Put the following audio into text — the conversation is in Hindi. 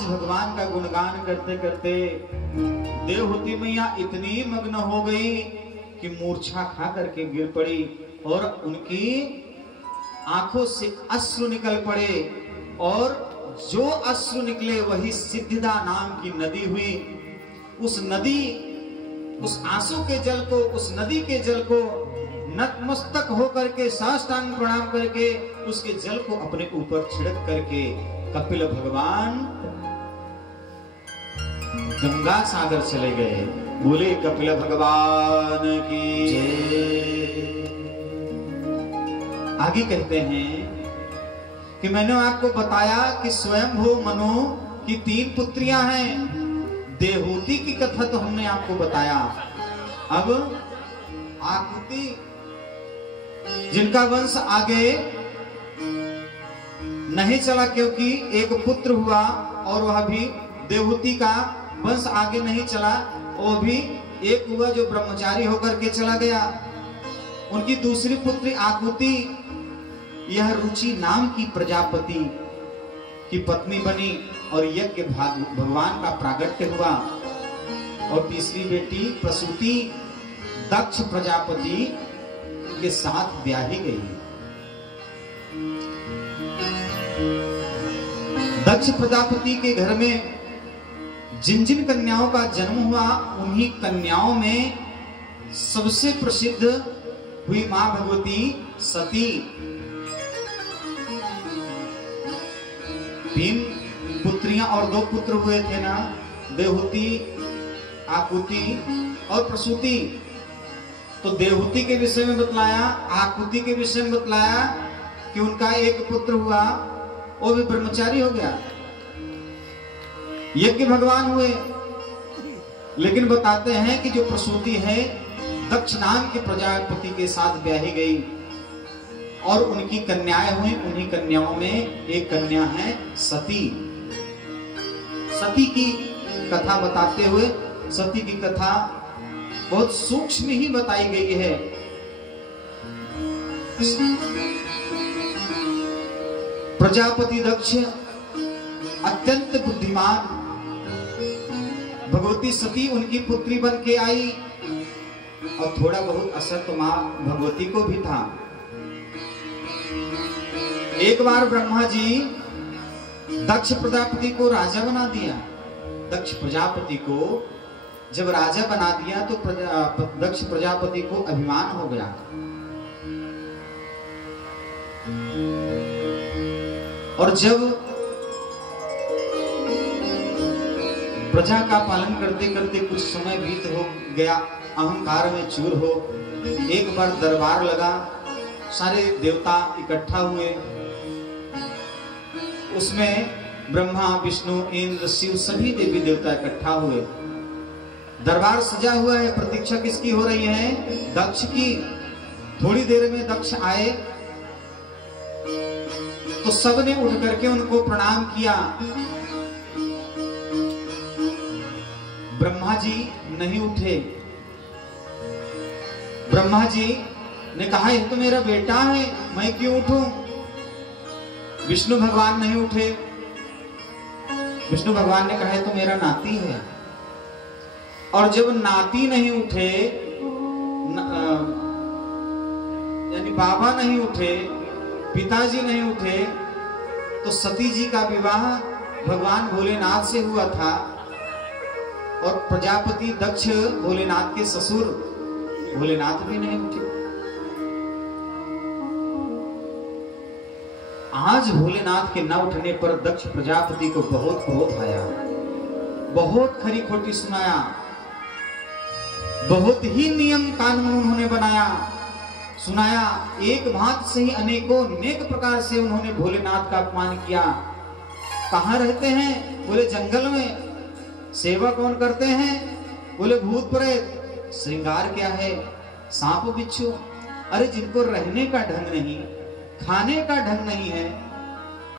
भगवान का गुणगान करते करते देवहूति मैया इतनी मग्न हो गई कि मूर्छा खा करके गिर पड़ी और उनकी आंखों से अश्रु निकल पड़े और जो अश्रु निकले वही सिद्धिदा नाम की नदी हुई। उस नदी, उस आंसू के जल को, उस नदी के जल को नतमस्तक होकर के साष्टांग प्रणाम करके उसके जल को अपने ऊपर छिड़क करके कपिल भगवान गंगा सागर चले गए। बोले कपिल भगवान की जय। आगे कहते हैं कि मैंने आपको बताया कि स्वयंभू मनु की 3 पुत्रियां हैं। देवहूति की कथा तो हमने आपको बताया। अब आकृति जिनका वंश आगे नहीं चला क्योंकि एक पुत्र हुआ और वह भी देवहूति का वंश आगे नहीं चला, वो भी एक हुआ जो ब्रह्मचारी होकर के चला गया, उनकी दूसरी पुत्री आकुति यह रुचि नाम की प्रजापति की पत्नी बनी और यज्ञ भगवान का प्रागट्य हुआ। और तीसरी बेटी प्रसूति दक्ष प्रजापति के साथ ब्याही गई। दक्ष प्रजापति के घर में जिन जिन कन्याओं का जन्म हुआ, उन्हीं कन्याओं में सबसे प्रसिद्ध हुई मां भगवती सती। 3 पुत्रियां और 2 पुत्र हुए थे ना, देवहूति, आकुति और प्रसूति। तो देवहूति के विषय में बतलाया, आकुति के विषय में बतलाया कि उनका एक पुत्र हुआ, वो भी ब्रह्मचारी हो गया। यज्ञ भगवान हुए, लेकिन बताते हैं कि जो प्रसूति है दक्ष नाम के प्रजापति के साथ ब्याही गई और उनकी कन्याएं हुई। उन्हीं कन्याओं में एक कन्या है सती। सती की कथा बताते हुए, सती की कथा बहुत सूक्ष्म ही बताई गई है। प्रजापति दक्ष अत्यंत बुद्धिमान, भगवती सती उनकी पुत्री बन के आई और थोड़ा बहुत असर तो मां भगवती को भी था। एक बार ब्रह्मा जी दक्ष प्रजापति को राजा बना दिया। दक्ष प्रजापति को जब राजा बना दिया तो दक्ष प्रजापति को अभिमान हो गया। और जब प्रजा का पालन करते करते कुछ समय बीत हो गया, अहंकार में चूर हो, एक बार दरबार लगा, सारे देवता इकट्ठा हुए। उसमें ब्रह्मा, विष्णु, इंद्र, शिव सभी देवी देवता इकट्ठा हुए। दरबार सजा हुआ है, प्रतीक्षा किसकी हो रही है? दक्ष की। थोड़ी देर में दक्ष आए तो सबने उठ करके उनको प्रणाम किया। ब्रह्मा जी नहीं उठे। ब्रह्मा जी ने कहा यह तो मेरा बेटा है, मैं क्यों उठूं? विष्णु भगवान नहीं उठे। विष्णु भगवान ने कहा तो मेरा नाती है। और जब नाती नहीं उठे, यानी बाबा नहीं उठे, पिताजी नहीं उठे, तो सती जी का विवाह भगवान भोलेनाथ से हुआ था। और प्रजापति दक्ष भोलेनाथ के ससुर, भोलेनाथ भी नहीं उठे। आज भोलेनाथ के न उठने पर दक्ष प्रजापति को बहुत क्रोध आया, बहुत खरी खोटी सुनाया, बहुत ही नियम कानून उन्होंने बनाया सुनाया। एक भांत से ही अनेकों नेक प्रकार से उन्होंने भोलेनाथ का अपमान किया। कहाँ रहते हैं? बोले जंगल में। सेवा कौन करते हैं? बोले भूत प्रेत। श्रृंगार क्या है? सांप बिच्छू। अरे जिनको रहने का ढंग नहीं, खाने का ढंग नहीं है,